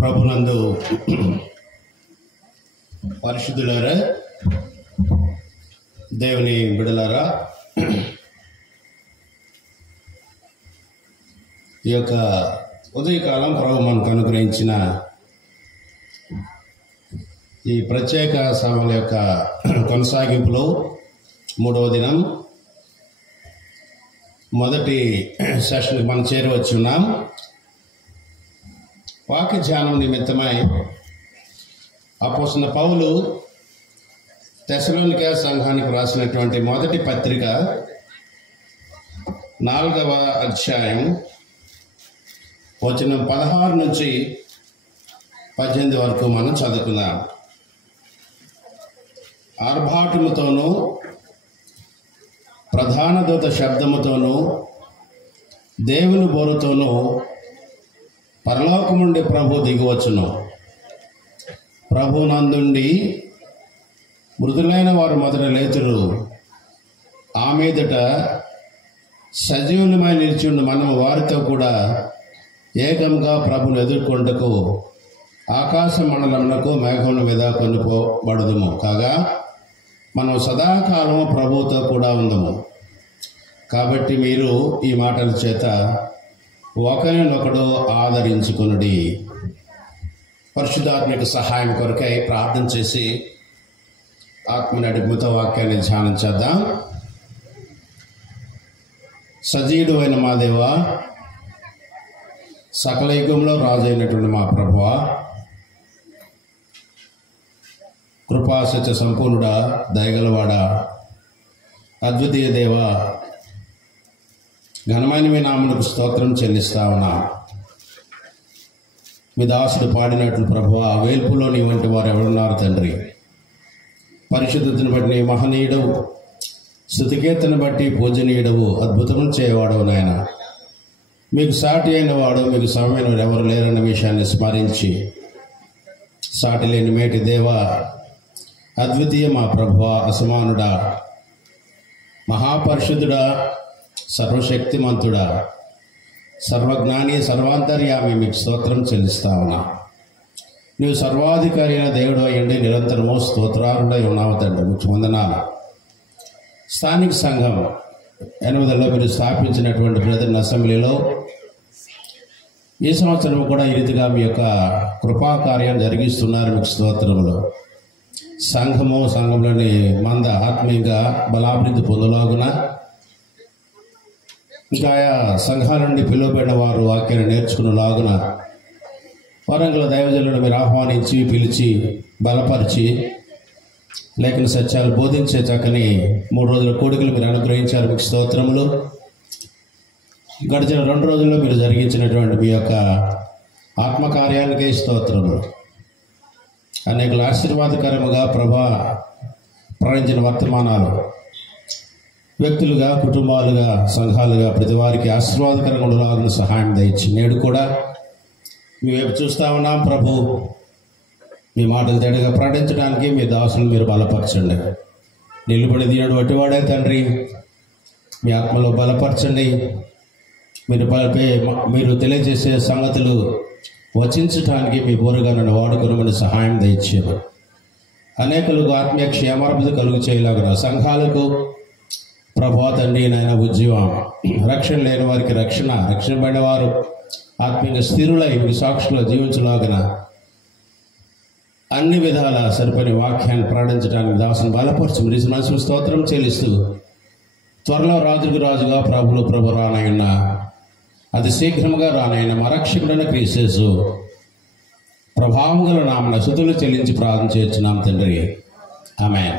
ప్రభునందు పరిశుద్ధులారా, దేవుని బిడ్డలారా, ఈ యొక్క ఉదయకాలం ప్రభు మనకు అనుగ్రహించిన ఈ ప్రత్యేక సభల యొక్క కొనసాగింపులో మూడవ దినం మొదటి సెషన్కి మనం చేరవచ్చి ఉన్నాం. వాక్య ధ్యానం నిమిత్తమై అపోస్తలుడైన పౌలు తెస్సలోనికే సంఘానికి రాసినటువంటి మొదటి పత్రిక 4వ అధ్యాయం వచనం 16 నుంచి 18 వరకు మనం చదువుకుందాం. ఆర్భాటముతోనూ ప్రధాన దూత శబ్దముతోనూ దేవుని బోరుతోనూ పరలోకం నుండి ప్రభు దిగివచ్చును. ప్రభు నందుండి మృదులైన వారు మొదట లేతురు. ఆ మీదట సజీవులమై నిలిచిండు మనము వారితో కూడా ఏకంగా ప్రభును ఎదుర్కొంటకు ఆకాశ మండలమునకు మేఘముల మీద కొనిపోబడుదుము. కాగా మనం సదాకాలము ప్రభువుతో కూడా ఉందము. కాబట్టి మీరు ఈ మాటల చేత ఒకరినొకడు ఆదరించుకొనుడి. పరిశుద్ధాత్మక సహాయం కొరకై ప్రార్థన చేసి ఆత్మ నడిపుతో వాక్యాన్ని ధ్యానం చేద్దాం. సజీవుడు అయిన మా దేవా, సకల యుగంలో రాజు అయినటువంటి మా ప్రభువా, కృపాసత్య సంపూర్ణుడా, దయగలవాడా, అద్వితీయ దేవా, ఘనమైన మీ నామమునకు స్తోత్రం చెల్లిస్తా ఉన్నా. మీ దాసుడు పాడినట్లు ప్రభువా, వేల్పులో నీ వంటి వారు ఎవరున్నారు తండ్రి. పరిశుద్ధతను బట్టి నీ మహనీయుడవు, స్తుతికీర్తన బట్టి పూజనీయుడవు, అద్భుతములు చేయవాడవు నాయన. మీకు సాటి అయిన వాడు, మీకు సమమైన వాడు ఎవరు లేరన్న విషయాన్ని స్మరించి, సాటి లేని మేటి దేవా, అద్వితీయ మా ప్రభువా, అసమానుడా, మహాపరిశుద్ధుడా, సర్వశక్తిమంతుడా, సర్వజ్ఞాని, సర్వాంతర్యామి, మీకు స్తోత్రం చెల్లిస్తా ఉన్నా. నీవు సర్వాధికారి అయిన దేవుడు అయ్యండి, నిరంతరము స్తోత్రారుడై ఉన్నావు తండ్రి. మీకు వందనాలు. స్థానిక సంఘం 8లో మీరు స్థాపించినటువంటి బ్రదర్ అసెంబ్లీలో ఈ సంవత్సరం కూడా ఈ రీతిగా మీ యొక్క కృపాకార్యం జరిగిస్తున్నారు. మీకు స్తోత్రములు. సంఘంలోని మంద ఆత్మీయంగా బలాభివృద్ధి పొందలాగున, ఇంకా సంఘాల నుండి పిలువబడిన వారు వాక్యాన్ని నేర్చుకునేలాగున వరంగల్ దైవజనులను మీరు ఆహ్వానించి పిలిచి బలపరిచి లేఖన సత్యాలు బోధించే చక్కని 3 రోజుల కోడికలు మీరు అనుగ్రహించారు. మీకు స్తోత్రములు. గడిచిన 2 రోజుల్లో మీరు జరిగించినటువంటి మీ యొక్క ఆత్మకార్యానికే స్తోత్రములు. అనేకులు ఆశీర్వాదకరముగా ప్రవహించిన వర్తమానాలు వ్యక్తులుగా, కుటుంబాలుగా, సంఘాలుగా ప్రతి వారికి ఆశీర్వాదకరంగా ఉండేలాగా సహాయం దయచి నేడు కూడా మీ వైపు చూస్తూ ఉన్నాం ప్రభు. మీ మాటలు తేటగా ప్రకటించడానికి మీ దాసులు మీరు బలపరచండి. నిలుబడి దీనుడు వట్టివాడే తండ్రి, మీ ఆత్మలో బలపరచండి. మీరు తెలియజేసే సంగతులు వచించడానికి మీ బోరుగా నన్ను వాడుకొనమని సహాయం దయచేయము. అనేకులకు ఆత్మీయ క్షేమాభివృద్ధి కలుగు చేయలాగా సంఘాలకు ప్రభా తండ్రి నాయన ఉద్యమం, రక్షణ లేని వారికి రక్షణ, రక్షణ పడిన వారు ఆత్మీయ స్థిరులై మీ సాక్షులో జీవించలాగిన అన్ని విధాల సరిపడి వాక్యాన్ని ప్రకటించడానికి దాసును బలపరచు. మీరు మనసు స్తోత్రం చెల్లిస్తూ త్వరలో రాజుకు రాజుగా ప్రభులు ప్రభు రానయ్యున్న అతి శీఘ్రముగా రానైన మా రక్షకుడైన క్రీస్తు ప్రభావం గల నామన స్తుతులు చెల్లించి ప్రార్థన చేస్తున్నాం తండ్రి. ఆమేన్.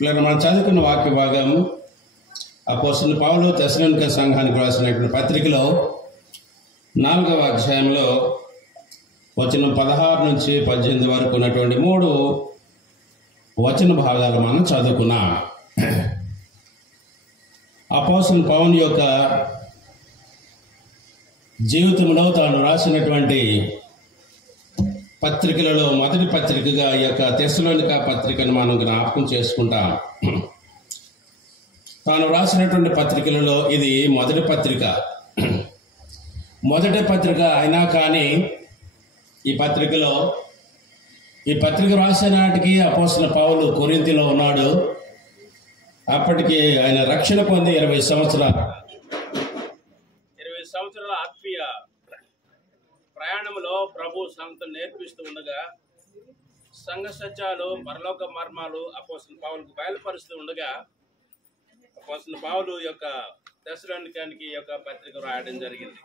మనం చదువుకున్న వాక్య భాగం అపోస్తలుడైన పౌలు తెస్సలోనికే సంఘానికి రాసినటువంటి పత్రికలో 4వ అధ్యాయంలో వచనం 16 నుంచి 18 వరకు ఉన్నటువంటి 3 వచన భాగాలు మనం చదువుకున్నాం. అపోస్తలుడైన పౌలు యొక్క జీవితంలో తాను రాసినటువంటి పత్రికలలో మొదటి పత్రికగా ఈ యొక్క తెస్సలోనిక పత్రికను మనం జ్ఞాపకం చేసుకుంటాం. తాను రాసినటువంటి పత్రికలలో ఇది మొదటి పత్రిక. మొదటి పత్రిక అయినా కానీ ఈ పత్రిక రాసే నాటికి అపోస్తలుడైన పౌలు కొరింథీలో ఉన్నాడు. అప్పటికి ఆయన రక్షణ పొంది 20 సంవత్సరాల ఆత్మీయ ప్రయాణంలో ప్రభు సంగతులు నేర్పిస్తూ ఉండగా, సంఘ సత్యాలు, పరలోక మర్మాలు అపోస్తలుడైన పౌలుకు బయలుపరుస్తూ ఉండగా, అపోస్తలుడైన పౌలు యొక్క తెస్సలోనికీయులకు యొక్క పత్రిక రాయడం జరిగింది.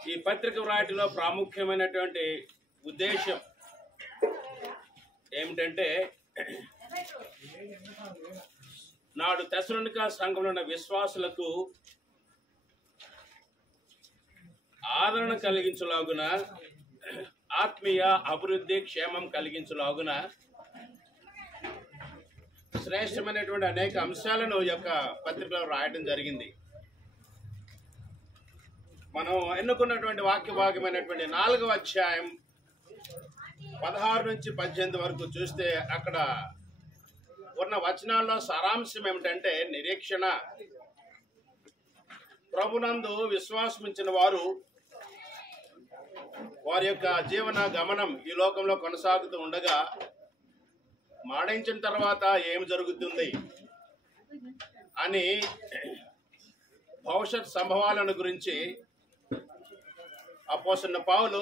ఈ పత్రిక రాయటంలో ప్రాముఖ్యమైనటువంటి ఉద్దేశం ఏమిటంటే, నాడు తెస్సలోనిక సంఘంలో ఉన్న విశ్వాసులకు ఆదరణ కలిగించలాగున, ఆత్మీయ అభివృద్ధి, క్షేమం కలిగించలాగున శ్రేష్టమైనటువంటి అనేక అంశాలను ఈ యొక్క పత్రికలో రాయడం జరిగింది. మనం ఎన్నుకున్నటువంటి వాక్య భాగమైనటువంటి 4వ అధ్యాయం 16 నుంచి 18 వరకు చూస్తే, అక్కడ ఉన్న వచనాల్లో సారాంశం ఏమిటంటే, నిరీక్షణ. ప్రభునందు విశ్వాసమించిన వారు వారి యొక్క జీవన గమనం ఈ లోకంలో కొనసాగుతూ ఉండగా, మరణించిన తర్వాత ఏం జరుగుతుంది అని భవిష్యత్ సంభవాలను గురించి అపోస్తలుడైన పౌలు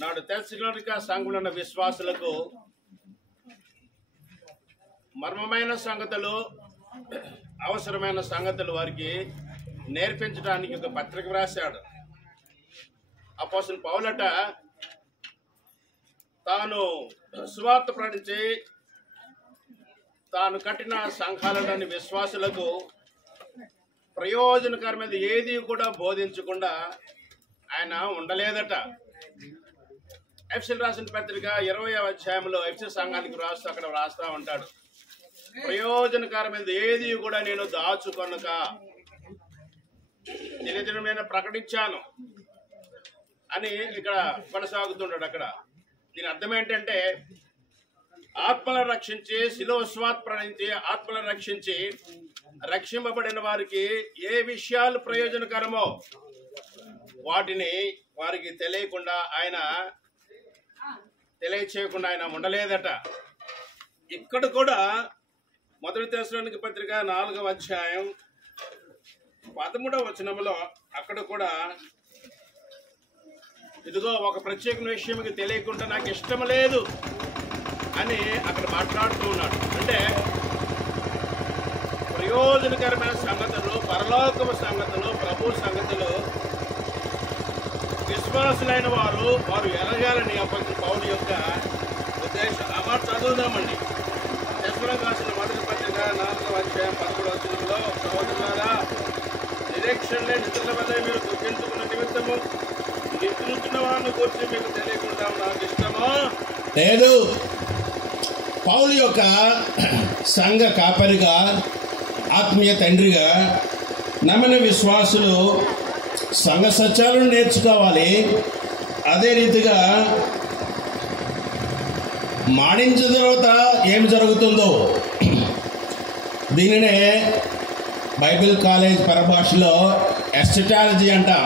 నాడు తెస్సలోనిక సంఘంలో ఉన్న విశ్వాసులకు మర్మమైన సంగతులు, అవసరమైన సంగతులు వారికి నేర్పించడానికి ఒక పత్రిక రాశాడు. అపోస్తలుడైన పౌలట తాను సువార్త ప్రకటించి తాను కట్టిన సంఘాలలోని విశ్వాసులకు ప్రయోజనకరమైన ఏది కూడా బోధించకుండా ఆయన ఉండలేదట. ఎఫెసీయులకు రాసిన పత్రిక 20వ అధ్యాయంలో ఎఫెసీ సంఘానికి అక్కడ రాస్తా ఉంటాడు, ప్రయోజనకరమైనది ఏది కూడా నేను దాచుకొనక దినదినం నేను ప్రకటించాను అని ఇక్కడ కొనసాగుతుంటాడు. అక్కడ దీని అర్థం ఏంటంటే, ఆత్మలను రక్షించి, శిలువ స్వార్థ ప్రణించి ఆత్మలను రక్షించి రక్షింపబడిన వారికి ఏ విషయాలు ప్రయోజనకరమో వాటిని వారికి తెలియకుండా తెలియచేయకుండా ఆయన ఉండలేదట. ఇక్కడ కూడా 1 తెస్సలోనిక పత్రిక 4వ అధ్యాయం 13వ వచనంలో అక్కడ కూడా, ఇదిగో ఒక ప్రత్యేక విషయం తెలియకుండా నాకు ఇష్టం లేదు అని అక్కడ మాట్లాడుతూ ఉన్నాడు. అంటే ప్రయోజనకరమైన సంగతులు, పరలోకపు సంగతులు, ప్రభు సంగతులు విశ్వాసులైన వారు ఎరగాలని అపోస్తలుడైన పౌలు యొక్క ఉద్దేశం. ఆ మాట చదువుదామండి. తెస్సలోనిక రాసిన 1 పత్రిక 4వ అధ్యాయం 11వ వచనంలో, సహోదరులారా, నిరీక్షణ లేని ఇతరుల వల్ల మీరు దుఃఖించుకున్న నిమిత్తము నిద్రించిన వారిని గురించి మీకు తెలియకుండా నాకు ఇష్టమో లేదు. పౌలు యొక్క సంఘ కాపరిగా, ఆత్మీయ తండ్రిగా నమ్మిన విశ్వాసులు సంఘ సత్యాలను నేర్చుకోవాలి. అదే రీతిగా మరణించిన తర్వాత ఏం జరుగుతుందో, దీనినే బైబిల్ కాలేజ్ పరభాషలో ఎస్చెటాలజీ అంటాం.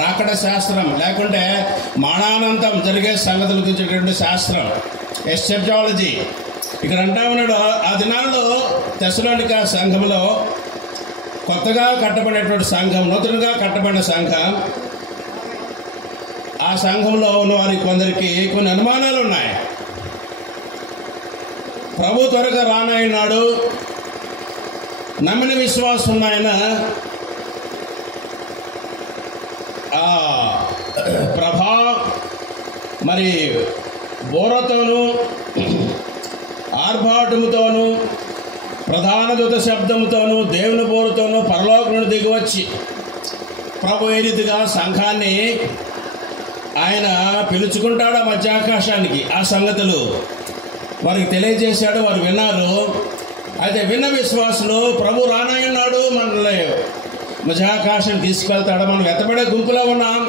రాకడ శాస్త్రం, లేకుంటే మరణానంతం జరిగే సంగతుల గురించేటువంటి శాస్త్రం, ఎస్చెటాలజీ. ఇక్కడ అంటా ఉన్నాడు, ఆ దినాల్లో తెస్సలోనిక సంఘంలో కొత్తగా కట్టబడినటువంటి సంఘం, నూతనంగా కట్టబడిన సంఘం, ఆ సంఘంలో ఉన్న వారికి కొందరికి కొన్ని అనుమానాలు ఉన్నాయి. ప్రభు త్వరగా రానాయన్నాడు, నమ్మిన విశ్వాసం ఉన్నాయన ప్రభా మరి బోరతోనూ ఆర్భాటముతోనూ ప్రధాన దూత శబ్దంతోనూ దేవుని బోరుతోనూ పరలోకం నుండి దిగివచ్చి ప్రభు ఏ రీతిగా సంఘాన్ని ఆయన పిలుచుకుంటాడు మధ్యాకాశానికి, ఆ సంగతులు వారికి తెలియజేశాడు. వారు విన్నారు. అయితే విన్న విశ్వాసులు ప్రభు రానాయన్నాడు, మనల్ని మధ్యాకాశం తీసుకెళ్తాడు, మనం ఎత్తబడే గుంపులో ఉన్నాం,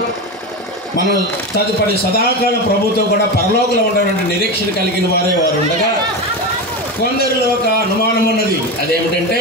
మనం తదుపరి సదాకాలం ప్రభుతో కూడా పరలోకంలో ఉండేటువంటి నిరీక్షణ కలిగిన వారు ఉండగా, కొందరిలో ఒక అనుమానం ఉన్నది. అదేమిటంటే,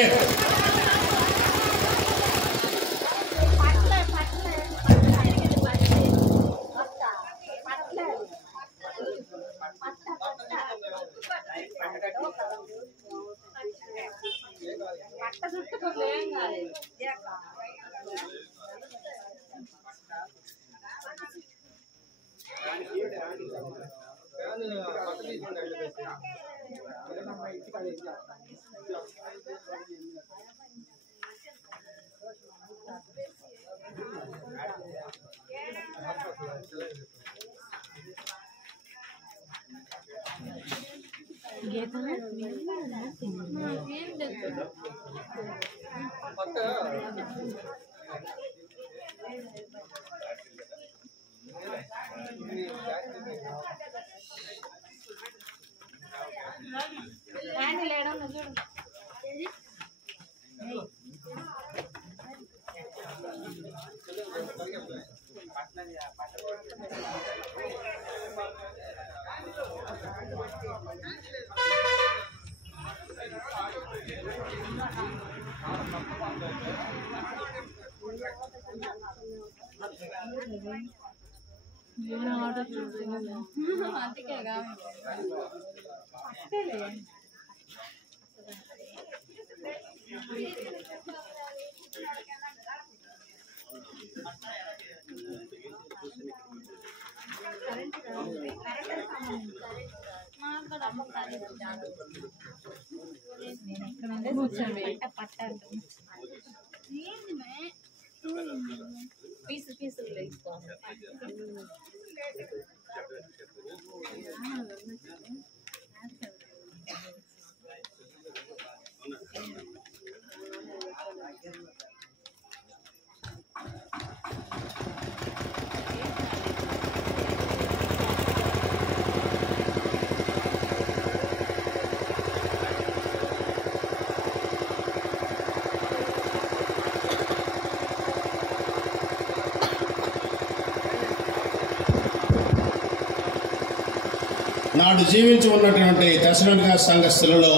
నాడు జీవించి ఉన్నటువంటి దశలోనిగా సంఘస్థులలో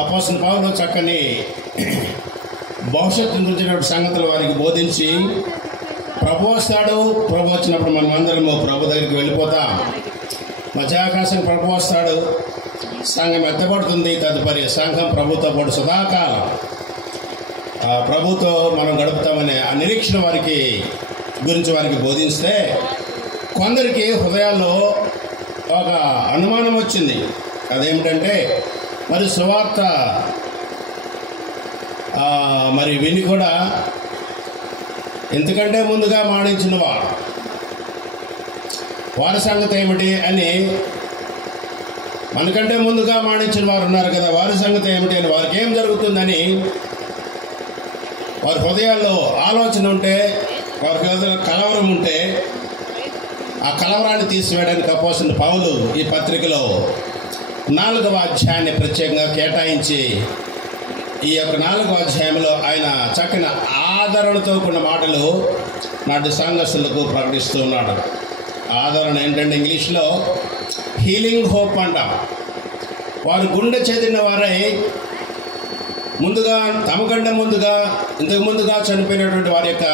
అపోస్తలుడైన పౌలు చక్కని భవిష్యత్తు గురించినటువంటి సంగతులు వారికి బోధించి ప్రభు వస్తాడు, ప్రభు వచ్చినప్పుడు మనం అందరము ప్రభు దగ్గరికి వెళ్ళిపోతాం. మధ్యాకాశం ప్రభు వస్తాడు, సంఘం ఎత్తబడుతుంది, తదుపరి సంఘం ప్రభుతో పాటు సదాకాలం ప్రభుతో మనం గడుపుతామనే ఆ నిరీక్షణ వారికి గురించి వారికి బోధిస్తే కొందరికి హృదయాల్లో ఒక అనుమానం వచ్చింది. అదేమిటంటే మరి సువార్త మరి విని కూడా ఎందుకంటే ముందుగా మాడించిన వారి సంగతి ఏమిటి అని, మనకంటే ముందుగా మాడించిన వారు ఉన్నారు కదా, వారి సంగతి ఏమిటి అని, వారికి ఏం జరుగుతుందని వారి హృదయాల్లో ఆలోచన ఉంటే, వారి హృదయాల్లో కలవరం ఉంటే ఆ కలవరాన్ని తీసివేయడానికి అపోస్తలుడైన పౌలు ఈ పత్రికలో 4వ అధ్యాయాన్ని ప్రత్యేకంగా కేటాయించి ఈ యొక్క 4వ అధ్యాయంలో ఆయన చక్కని ఆదరణతో కూడిన మాటలు నాటి సంఘస్థులకు ప్రకటిస్తూ ఉన్నాడు. ఆదరణ ఏంటంటే ఇంగ్లీష్లో హీలింగ్ హోప్ అంటాం. వారు గుండె చెదిరిన వారై ముందుగా తమకంటే ముందుగా ఇంతకు ముందుగా చనిపోయినటువంటి వారి యొక్క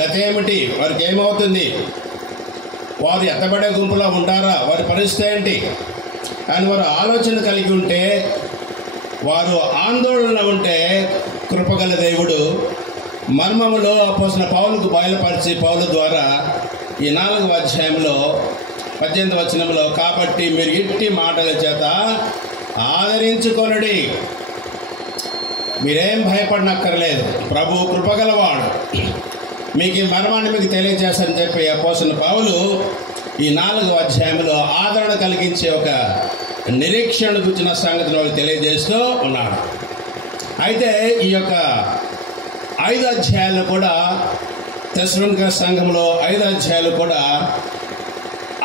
గతేమిటి, వారికి ఏమవుతుంది, వారు ఎత్తబడే గుంపులో ఉంటారా, వారి పరిస్థితి ఏంటి అని వారు ఆలోచన కలిగి ఉంటే, వారు ఆందోళన ఉంటే కృపగల దేవుడు మర్మములో అపోస్తలుడైన పౌలుకు బయలుపరిచి పౌలు ద్వారా ఈ 4వ అధ్యాయంలో 18వ వచనంలో కాబట్టి మీరు ఇట్టి మాటల చేత ఆదరించుకొనుడి, మీరేం భయపడనక్కర్లేదు, ప్రభు కృపగలవాడు, మీకు ఈ మర్మాన్ని మీకు తెలియజేస్తారని చెప్పి అపోస్తలుడైన పౌలు ఈ 4వ అధ్యాయంలో ఆదరణ కలిగించే ఒక నిరీక్షణ గురించిన సంగతిని వాళ్ళు తెలియజేస్తూ ఉన్నాడు. అయితే ఈ యొక్క 5 అధ్యాయాలు కూడా తెస్సలోనిక సంఘంలో 5 అధ్యాయాలు కూడా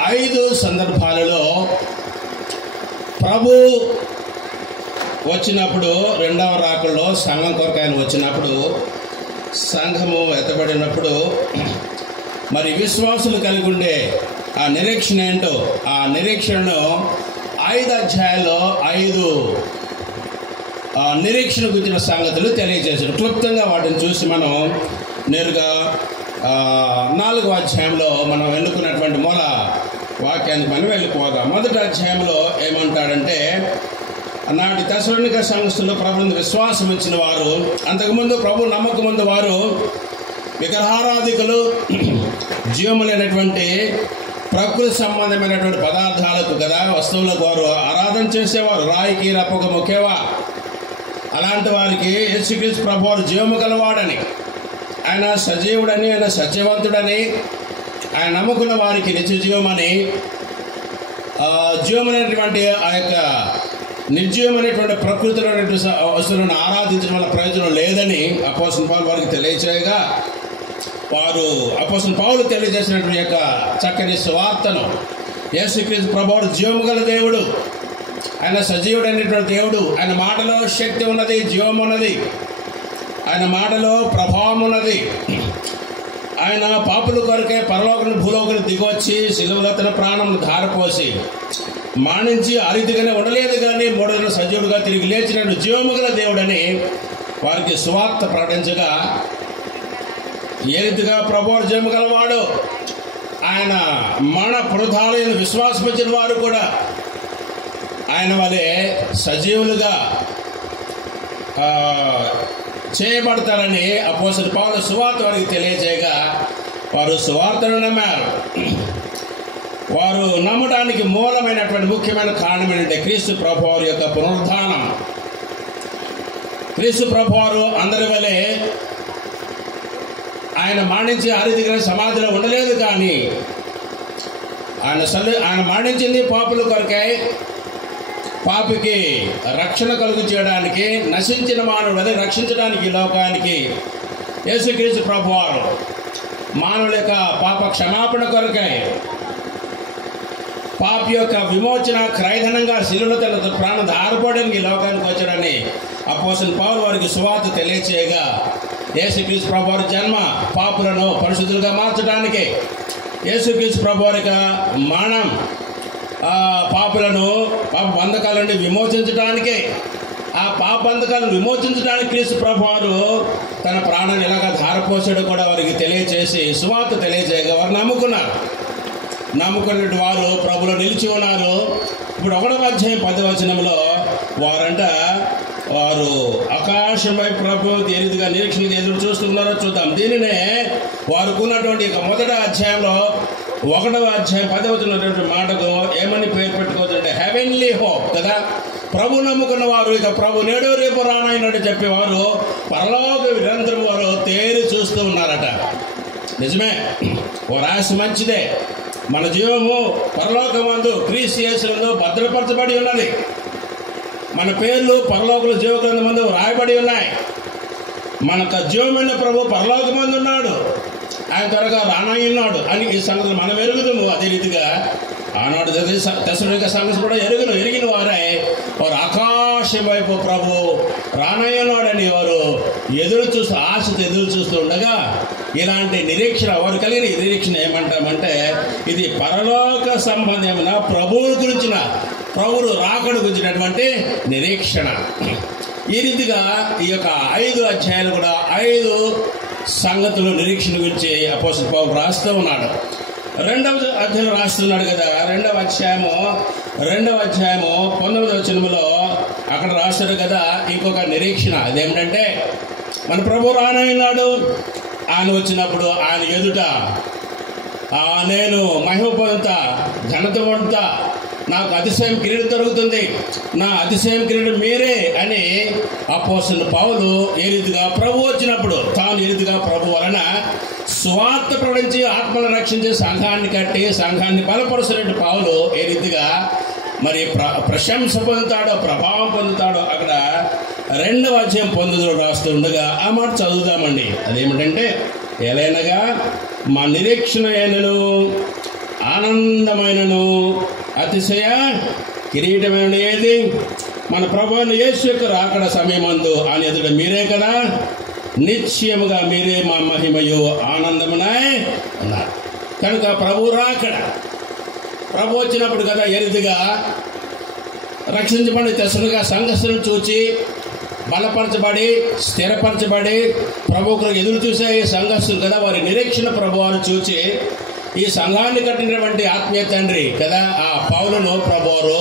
5 సందర్భాలలో ప్రభు వచ్చినప్పుడు, రెండవ రాకల్లో సంఘం కొరకు ఆయన వచ్చినప్పుడు, సంఘము ఎత్తబడినప్పుడు మరి విశ్వాసులు కలిగి ఉండే ఆ నిరీక్షణ ఏంటో, ఆ నిరీక్షణను 5 అధ్యాయాల్లో 5 నిరీక్షణ గురించిన సంగతులు తెలియజేశారు. క్లుప్తంగా వాటిని చూసి మనం నేరుగా 4వ అధ్యాయంలో మనం ఎన్నుకున్నటువంటి మూల వాక్యానికి మనం వెళ్ళిపోదాం. మొదటి అధ్యాయంలో ఏమంటాడంటే నాటి తెస్సలోనిక సంఘస్థులు ప్రభువుని విశ్వాసం ఇచ్చిన వారు, అంతకుముందు ప్రభు నమ్మకం ముందు వారు విగ్రహారాధికులు, జీవములైనటువంటి ప్రకృతి సంబంధమైనటువంటి పదార్థాలకు కదా వస్తువులకు వారు ఆరాధన చేసేవారు. రాయికి రప్పకు మొక్కేవా. అలాంటి వారికి యేసుక్రీస్తు ప్రభువారు జీవము గలవాడని, ఆయన సజీవుడని, ఆయన సత్యవంతుడని, ఆయన నమ్ముకున్న వారికి నిత్య జీవమని, జీవమైనటువంటి ఆ యొక్క నిర్జీవమైనటువంటి ప్రకృతిలోని వస్తువులను ఆరాధించడం వల్ల ప్రయోజనం లేదని అపోస్తలుడు పౌలు వారికి తెలియచేయగా, వారు అపోస్తలుడు పౌలు తెలియజేసినటువంటి యొక్క చక్కని సువార్తను, యేసుక్రీస్తు ప్రభువారు జీవము గల దేవుడు, ఆయన సజీవుడైనటువంటి దేవుడు, ఆయన మాటలో శక్తి ఉన్నది, జీవం ఉన్నది, ఆయన మాటలో ప్రభావం ఉన్నది. ఆయన పాపుల కొరకే పరలోకం భూలోకం దిగొచ్చి శిలువలో తన ప్రాణం ధారపోసి మానించి ఆ రీతిగానే ఉండలేదు, కానీ 3 రోజులు సజీవుడుగా తిరిగి లేచినట్టు జీవము గల దేవుడని వారికి సువార్త ప్రకటించగా, ఏ రీతిగా ప్రభువారు జీవము గలవాడు, ఆయన మన పునరుద్ధానాన్ని విశ్వాసపరిచిన వారు కూడా ఆయన వలె సజీవులుగా చేయబడతారని అపోస్తలుడు పౌలు సువార్త వారికి తెలియజేయగా, వారు సువార్తను నమ్మారు. వారు నమ్మడానికి మూలమైనటువంటి ముఖ్యమైన కారణం ఏంటంటే క్రీస్తు ప్రభువారి యొక్క పునరుద్ధానం. క్రీస్తు ప్రభువారు అందరి వలె ఆయన మరణించి ఆ రీతిగా సమాధిలో ఉండలేదు, కానీ ఆయన మరణించింది పాపుల కొరకై, పాపికి రక్షణ కలుగు చేయడానికి, నశించిన మానవుడు రక్షించడానికి ఈ లోకానికి యేసుక్రీస్తు ప్రభువారు మానవుల యొక్క పాప క్షమాపణ కొరకై, పాపి యొక్క విమోచన క్రయధనంగా శిలువలో తన ప్రాణం ధారపోవడానికి ఈ లోకానికి వచ్చాడని అపోస్తలుడు పౌలు వారికి సువార్త తెలియచేయగా, యేసుక్రీస్తు ప్రభువారి జన్మ పాపులను పరిశుద్ధులుగా మార్చడానికి, యేసుక్రీస్తు ప్రభువారి యొక్క మరణం పాపులను పాప బంధకాల నుండి విమోచించడానికి, ఆ పాప బంధకాలను విమోచించడానికి క్రీస్తు ప్రభువారు తన ప్రాణాన్ని ఎలాగా ధారపోసాడో కూడా వారికి తెలియచేసి సువార్త తెలియజేయగా వారు నమ్ముకున్నారు. నమ్ముకున్నట్టు వారు ప్రభులో నిలిచి ఉన్నారు. ఇప్పుడు 1వ అధ్యాయం 10వ వచనంలో వారు ఆకాశం వైపు ప్రభు ఏ రీతిగా నిరీక్షణగా ఎదురు చూస్తున్నారో చూద్దాం. దీనినే వారికి ఉన్నటువంటి మొదటి అధ్యాయంలో 1వ అధ్యాయం 10వ వచనంలో మాటకు ఏమని పేరు పెట్టుకోవచ్చంటే హెవెన్లీ హోప్ కదా. ప్రభు నమ్ముకున్న వారు ఇక ప్రభు నేడు రేపు రానైనట్టు చెప్పేవారు పరలోక నిరంతరం వారు తేరి చూస్తూ ఉన్నారట. నిజమే, ఓ రాశి మంచిదే. మన జీవము పరలోకమందు క్రీస్తు యేసునందు భద్రపరచబడి ఉన్నది. మన పేర్లు పరలోకల జీవగ్రంథమందు రాయబడి ఉన్నాయి. మనకు జీవమైన ప్రభు పరలోకమందు ఉన్నాడు, ఆయన త్వరగా రానాయన్నాడు అని ఈ సంగతులు మనం ఎరుగుదాము. అదే రీతిగా ఆనాడు తెస్సలోనిక సంఘస్థులు కూడా ఎరిగిన వారే వారు ఆకాశం వైపు ప్రభు రానయ్యనాడని వారు ఆశతో ఎదురు చూస్తూ ఉండగా, ఇలాంటి నిరీక్షణ వారు కలిగిన నిరీక్షణ ఏమంటామంటే ఇది పరలోక సంబంధమైన ప్రభువుల గురించిన, ప్రభువులు రాకడ గురించినటువంటి నిరీక్షణ. ఈ రీతిగా ఈ యొక్క 5 అధ్యాయాలు కూడా 5 సంగతులు నిరీక్షణ గురించి అపోస్తలుడు పౌలు రాస్తూ ఉన్నాడు. 2వ అధ్యాయం రాస్తున్నాడు కదా. 2వ అధ్యాయము 19వ వచనములో అక్కడ రాస్తాడు కదా ఇంకొక నిరీక్షణ. అదేమిటంటే మన ప్రభు రానయ్యన్నాడు. ఆయన వచ్చినప్పుడు ఆయన ఎదుట నేను మహిమ పొందుతా, ఘనత పొందుతా, నాకు అతిశయం కిరీటం దొరుకుతుంది, నా అతిశయం కిరీటం మీరే అని అపోస్తలుడు పౌలు ఏ రీతిగా ప్రభు వచ్చినప్పుడు తాను ఏ రీతిగా ప్రభు వలన సువార్త ప్రకటించి ఆత్మలను రక్షించి సంఘాన్ని కట్టి సంఘాన్ని బలపరుస్తున్నట్టు పౌలు ఏ రీతిగా మరి ప్రశంస పొందుతాడో, ప్రభావం పొందుతాడో అక్కడ 2వ అధ్యాయం 19లో రాస్తూ ఉండగా ఆ మాట చదువుదామండి. అదేమిటంటే ఎలైనగా మా నిరీక్షణ అయినను ఆనందమైనను అతిశయ కిరీటమైన ఏది మన ప్రభువైన యేసు యొక్క రాకడ సమయమందు ఆయన ఎదుట మీరే కదా, నిశ్చయముగా మీరే మా మహిమయు ఆనందమునై ఉన్నారు. కనుక ప్రభు రాకడ, ప్రభు వచ్చినప్పుడు కదా ఎరుదుగా రక్షించబడి తెస్సలోనిక సంఘస్థులను చూచి బలపరచబడి స్థిరపరచబడి ప్రభువుకు ఎదురు చూసే ఈ సంఘస్థులు కదా వారి నిరీక్షణ ప్రభువారు చూచి ఈ సంఘాన్ని కట్టినటువంటి ఆత్మీయ తండ్రి కదా ఆ పౌలును ప్రభువారు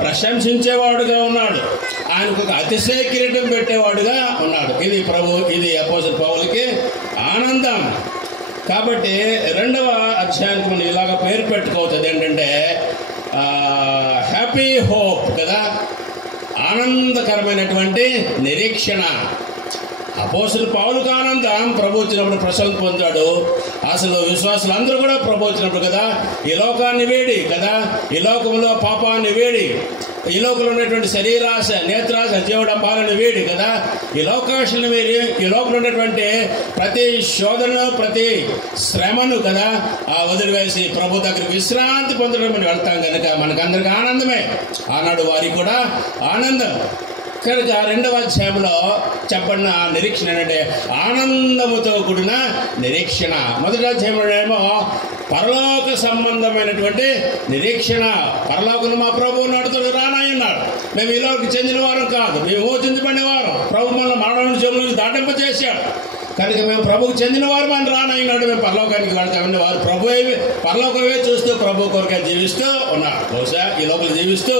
ప్రశంసించేవాడుగా ఉన్నాడు. ఆయనకు ఒక అతిశయ కిరీటం పెట్టేవాడుగా ఉన్నాడు. ఇది అపోస్తలుడైన పౌలుకి ఆనందం. కాబట్టి 2వ అధ్యాయానికి మనం ఇలాగ పేరు పెట్టుకోవచ్చు. ఏంటంటే హ్యాపీ హోప్ కదా, ఆనందకరమైనటువంటి నిరీక్షణ. అపోస్తలుడైన పౌలుకు ఆనందం, ప్రభు వచ్చినప్పుడు ప్రశంస పొందాడు. అసలు విశ్వాసులు అందరూ కూడా ప్రభు వచ్చినప్పుడు కదా, ఈ లోకాన్ని వేడి కదా, ఈ లోకంలో పాపాన్ని వేడి, ఈ లోకంలో ఉన్నటువంటి శరీరాశ, నేత్రాశ, జీవడంబాలను వేడి కదా, ఈ లోకాశలను వేడి, ఈ లోకంలో ఉన్నటువంటి ప్రతి శోధనను, ప్రతి శ్రమను కదా వదిలివేసి ప్రభు దగ్గరికి విశ్రాంతి పొందడం మనం వెళ్తాం కనుక మనకందరికి ఆనందమే. ఆనాడు వారికి కూడా ఆనందం కనుక 2వ అధ్యాయంలో చెప్పిన నిరీక్షణ ఏంటంటే ఆనందముతో కూడిన నిరీక్షణ. 1వ అధ్యాయంలో ఏమో పరలోక సంబంధమైనటువంటి నిరీక్షణ. పరలోకంలో మా ప్రభువు నడుతుడు రానాయన్నాడు. మేము ఈ లోకి చెందిన వారం కాదు, మేము మోచించబడిన వారం. ప్రభు మన మరణం జములకు దాటింప చేశాడు కనుక మేము ప్రభుకు చెందిన వారు అని రానాయన్నాడు. మేము పరలోకానికి వెళ్తామని వారు ప్రభువే పరలోకమే చూస్తూ ప్రభు కొరకే జీవిస్తూ ఉన్నారు. బహుశా ఈ లోకలు జీవిస్తూ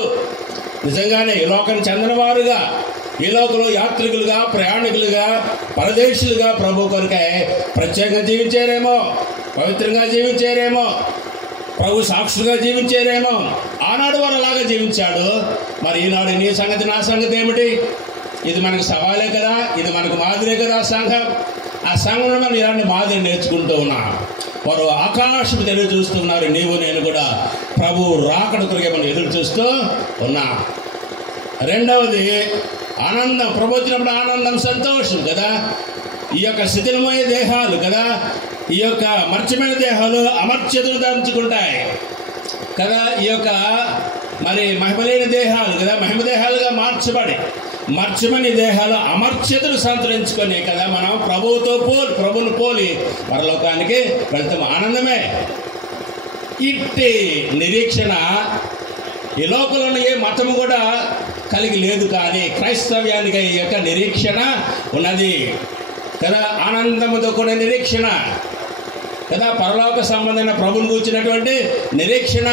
నిజంగానే ఈ లోకానికి చెందిన వారుగా, ఈ లోకంలో యాత్రికులుగా, ప్రయాణికులుగా, పరదేశులుగా ప్రభు కొరకే ప్రత్యేకంగా జీవించారేమో, పవిత్రంగా జీవించారేమో, ప్రభు సాక్షులుగా జీవించారేమో. ఆనాడు వారు అలాగా జీవించాడు. మరి ఈనాడు నీ సంగతి, నా సంగతి ఏమిటి? ఇది మనకు సవాలే కదా, ఇది మనకు మాదిరే కదా సంఘం. ఆ సంఘంలో మనం ఇలాంటి మాదిరి నేర్చుకుంటూ ఉన్నాం. వారు ఆకాశం ఎదురు చూస్తున్నారు. నీవు నేను కూడా ప్రభు రాకడ కొరకే మనం ఎదురు చూస్తూ ఉన్నాం. 2వది ఆనందం. ప్రభు వచ్చినప్పుడు ఆనందం, సంతోషం కదా. ఈ యొక్క శిథిలమైన దేహాలు కదా, ఈ యొక్క మర్చమైన దేహాలు అమర్చదులు దంచుకుంటాయి కదా. ఈ యొక్క మరి మహిమలేని దేహాలు కదా, మహిమ దేహాలుగా మర్చమని దేహాలు అమర్చతలు సంతరించుకొని కదా మనం ప్రభువును పోలి పరలోకానికి వెళ్తాం. ఆనందమే. ఇట్టి నిరీక్షణ ఈ లోకంలో ఏ మతము కూడా కలిగి లేదు, కానీ క్రైస్తవ్యానికి ఈ యొక్క నిరీక్షణ ఉన్నది కదా. ఆనందముతో కూడిన నిరీక్షణ కదా, పరలోక సంబంధమైన ప్రభువును కూర్చున్నటువంటి నిరీక్షణ.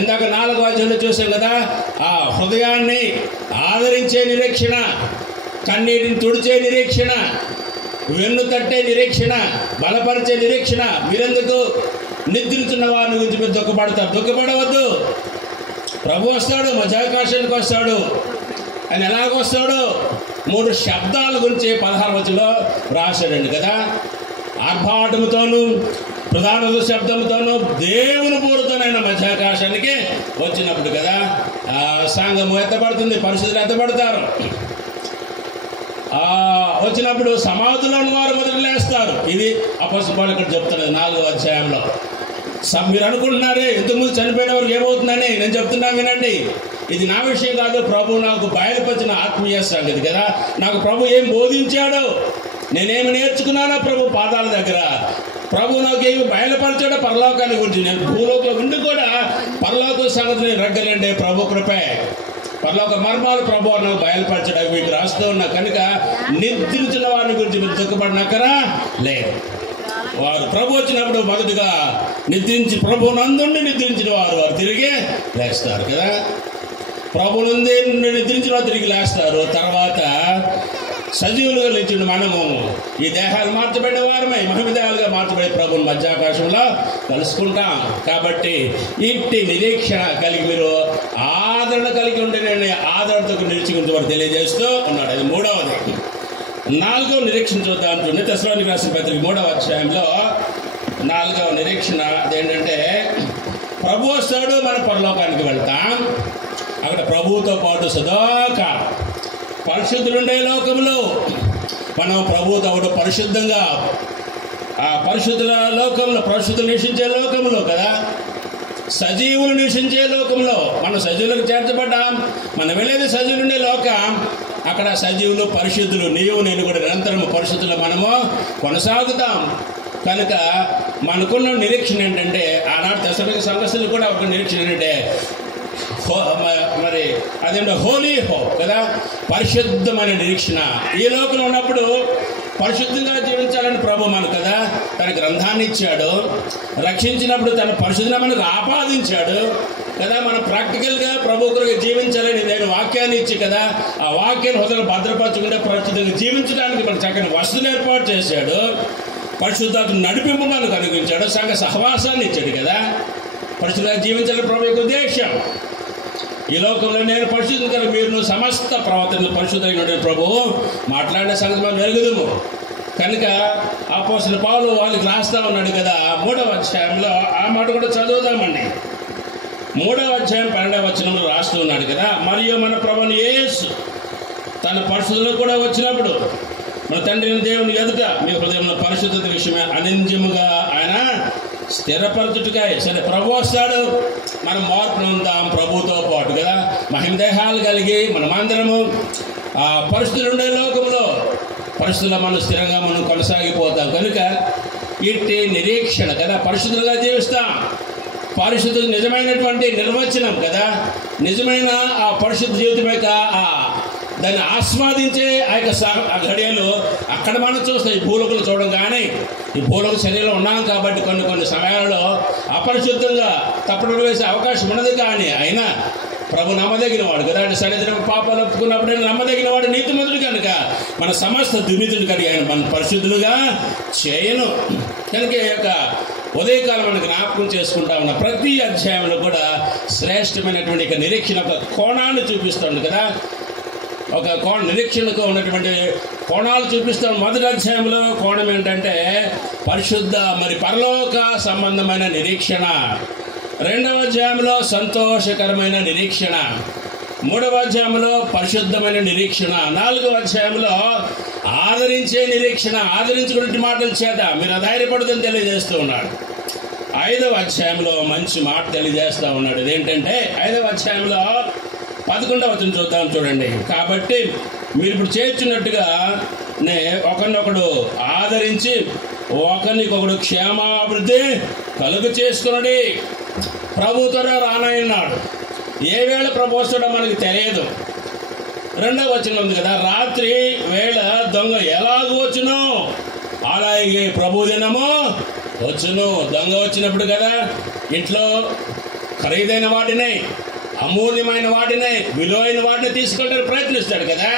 ఇందాక 4వ అధ్యాయంలో చూసాం కదా, ఆ హృదయాన్ని ఆదరించే నిరీక్షణ, కన్నీటిని తుడిచే నిరీక్షణ, వెన్ను తట్టే నిరీక్షణ, బలపరిచే నిరీక్షణ. మీరెందుకు నిద్రించున్న వారిని గురించి మీరు దుఃఖపడతారు? దుఃఖపడవద్దు. ప్రభు వస్తాడు, మధ్యాకాశానికి వస్తాడు. ఆయన ఎలాగొస్తాడు? 3 శబ్దాల గురించి 16వ వచనంలో రాశాడండి కదా. ఆర్భాటముతోనూ, ప్రధాన శబ్దంతోనూ, దేవుని పూర్తోనైన మధ్యాకాశానికి వచ్చినప్పుడు కదా సంఘము ఎత్తబడుతుంది, పరిశుద్ధులు ఎత్తబడతారు. వచ్చినప్పుడు సమాధిలో ఉన్న వారు మొదలు లేస్తారు. ఇది అపోస్తలుడు పౌలు ఇక్కడ చెప్తున్నది 4వ అధ్యాయంలో. మీరు అనుకుంటున్నారే ఇంతకుముందు చనిపోయిన వారికి ఏమవుతుందని, నేను చెప్తున్నా వినండి. ఇది నా విషయం కాదు, ప్రభు నాకు బయలుపరిచిన ఆత్మీయ సంగతి కదా. నాకు ప్రభు ఏం బోధించాడో, నేనేమి నేర్చుకున్నానో ప్రభు పాదాల దగ్గర, ప్రభు నాకేమి బయలుపరిచాడో పరలోకాన్ని గురించి. నేను భూలోకంలో ఉండి కూడా పరలోక సంగతిని రగ్గలంటే ప్రభు కృపే. పరలోక మర్మాలు ప్రభు నాకు బయలుపరచడం మీకు రాస్తూ ఉన్నా కనుక నిద్రించిన వారిని గురించి మీరు దుఃఖపడినాకరా లేదు. వారు ప్రభు వచ్చినప్పుడు మొదటిగా ప్రభు నందుండి నిద్రించిన వారు తిరిగి లేస్తారు కదా. ప్రభు నుండి నిద్రించిన వారు తిరిగి లేస్తారు. తర్వాత సజీవులుగా లేచిన మనము ఈ దేహాలు మార్చబడిన వారమై మహిమ దేహాలుగా మార్చబడే ప్రభువుని మధ్యాకాశంలో కలుసుకుంటాం. కాబట్టి ఇంటి నిరీక్షణ కలిగి మీరు ఆదరణ కలిగి ఉంటే నేను ఆదరణతో నిరీక్షించే వారు తెలియజేస్తూ ఉన్నాడు. అది 3వది. 4వ నిరీక్షణ చూద్దాం. తెస్సలోనికీయులకు రాసిన పత్రిక 3వ అధ్యాయంలో 4వ నిరీక్షణ అదేంటంటే ప్రభు వస్తాడు, మన పరలోకానికి వెళ్తాం. అక్కడ ప్రభువుతో పాటు సదాకాలం పరిశుద్ధులుండే లోకంలో మనం ప్రభువుతో పరిశుద్ధంగా ఆ పరిశుద్ధుల లోకంలో, పరిశుద్ధులు నివసించే లోకంలో కదా, సజీవులు నివసించే లోకంలో మనం సజీవులకు చేర్చబడ్డాం. మనం వెళ్ళేది సజీవులుండే లోకం. అక్కడ సజీవులు, పరిశుద్ధులు, నీవు నేను కూడా నిరంతరం పరిశుద్ధులు మనము కొనసాగుతాం. కనుక మనకున్న నిరీక్షణ ఏంటంటే, ఆనాడు తెస్సలోనిక సంఘస్థులు కూడా ఒక నిరీక్షణ ఏంటంటే మరి అదేంటో హోలీ హోప్ కదా, పరిశుద్ధమైన నిరీక్షణ. ఈ లోకంలో ఉన్నప్పుడు పరిశుద్ధంగా జీవించాలని ప్రభు మనకు కదా తన గ్రంథాన్ని ఇచ్చాడు. రక్షించినప్పుడు తన పరిశుద్ధంగా మనకు ఆపాదించాడు కదా. మనం ప్రాక్టికల్గా ప్రభు కొరకు జీవించాలని నేను వాక్యాన్ని ఇచ్చి కదా, ఆ వాక్యాన్ని హృదయంలో భద్రపరచుకుంటే పరిశుద్ధంగా జీవించడానికి మన చక్కని వసతులు ఏర్పాటు చేశాడు. పరిశుద్ధాత్మ నడిపింపు మనకు అనుగ్రహించాడు. సంఘ సహవాసాన్ని ఇచ్చాడు కదా. పరిశుద్ధంగా జీవించాలని ప్రభు యొక్క ఉద్దేశం. ఈ లోకంలో నేను పరిశుద్ధం కదా, మీరు సమస్త ప్రవర్తన పరిశుద్ధమైన ప్రభు మాట్లాడిన సంగతి మనం వెలుగుదము. కనుక అపోస్తలుడు పౌలు వాళ్ళకి రాస్తా ఉన్నాడు కదా 3వ అధ్యాయంలో, ఆ మాట కూడా చదువుదామండి. 3వ అధ్యాయం 12వ వచనంలో రాస్తూ ఉన్నాడు కదా, మరియు మన ప్రభువుని యేసు తన పరిశుద్ధులకు కూడా వచ్చినప్పుడు మన తండ్రి దేవుని ఎదుట మీ హృదయంలో పరిశుద్ధత విషయమే అనింద్యముగా ఆయన స్థిరపరచుటకై. సరే, ప్రభు వస్తాడు, మనం మార్పు పొందాం ప్రభుతో పాటు కదా. మహిమదేహాలు కలిగి మనమందరము ఆ పరిస్థితులు ఉండే లోకంలో పరిస్థితుల్లో మనం స్థిరంగా మనం కొనసాగిపోతాం. కనుక ఇట్టి నిరీక్షణ కదా, పరిశుద్ధులుగా జీవిస్తాం. పరిశుద్ధ నిజమైనటువంటి నిర్వచనం కదా, నిజమైన ఆ పరిశుద్ధ జీవితం యొక్క దాన్ని ఆస్వాదించే ఆ యొక్క ఘడియలు అక్కడ మనం చూస్తాం. ఈ భూలోకులు చూడడం కానీ, ఈ భూలోక శరీరంలో ఉన్నాం కాబట్టి కొన్ని సమయాలలో అపరిశుద్ధంగా తప్పుడు వేసే అవకాశం ఉన్నది. కానీ అయినా ప్రభు నమ్మదగిన వాడు కదా, ఆయన సన్నిధిలో పాపాలు ఒప్పుకున్నప్పుడు నమ్మదగిన వాడు, నీతిమంతుడు కనుక మన సమస్త దుర్నీతులు కనుక ఆయన మన పరిశుద్ధులుగా చేయను. కనుక ఈ యొక్క ఉదయకాలం మనకు జ్ఞాపకం చేసుకుంటా ఉన్న ప్రతి అధ్యాయంలో కూడా శ్రేష్టమైనటువంటి ఇక నిరీక్షణ ఒక కోణాన్ని చూపిస్తుంది కదా. ఒక నిరీక్షణకు ఉన్నటువంటి కోణాలు చూపిస్తాం. మొదటి అధ్యాయంలో కోణం ఏంటంటే పరిశుద్ధ మరి పరలోక సంబంధమైన నిరీక్షణ. 2వ అధ్యాయంలో సంతోషకరమైన నిరీక్షణ. 3వ అధ్యాయంలో పరిశుద్ధమైన నిరీక్షణ. 4వ అధ్యాయంలో ఆదరించే నిరీక్షణ. ఆదరించుకునే మాటల చేత మీరు అధైర్యపడదని తెలియజేస్తూ ఉన్నాడు. 5వ అధ్యాయంలో మంచి మాట తెలియజేస్తూ ఉన్నాడు. ఇదేంటంటే 5వ అధ్యాయంలో 11వ వచనం చూద్దాం చూడండి. కాబట్టి మీరు ఇప్పుడు చేర్చున్నట్టుగా ఒకరినొకడు ఆదరించి ఒకరికొకడు క్షేమాభివృద్ధి కలుగు చేసుకున్నాడు. ప్రభుతో రానయ్యన్నాడు. ఏ వేళ ప్రభు వస్తాడో మనకి తెలియదు. 2వ వచనం ఉంది కదా, రాత్రి వేళ దొంగ ఎలాగూ వచ్చును అలాగే ప్రభు దినము వచ్చును. దొంగ వచ్చినప్పుడు కదా ఇంట్లో ఖరీదైన వాటిని, అమూల్యమైన వాటిని, విలువైన వాటిని తీసుకెళ్ళడానికి ప్రయత్నిస్తాడు కదా.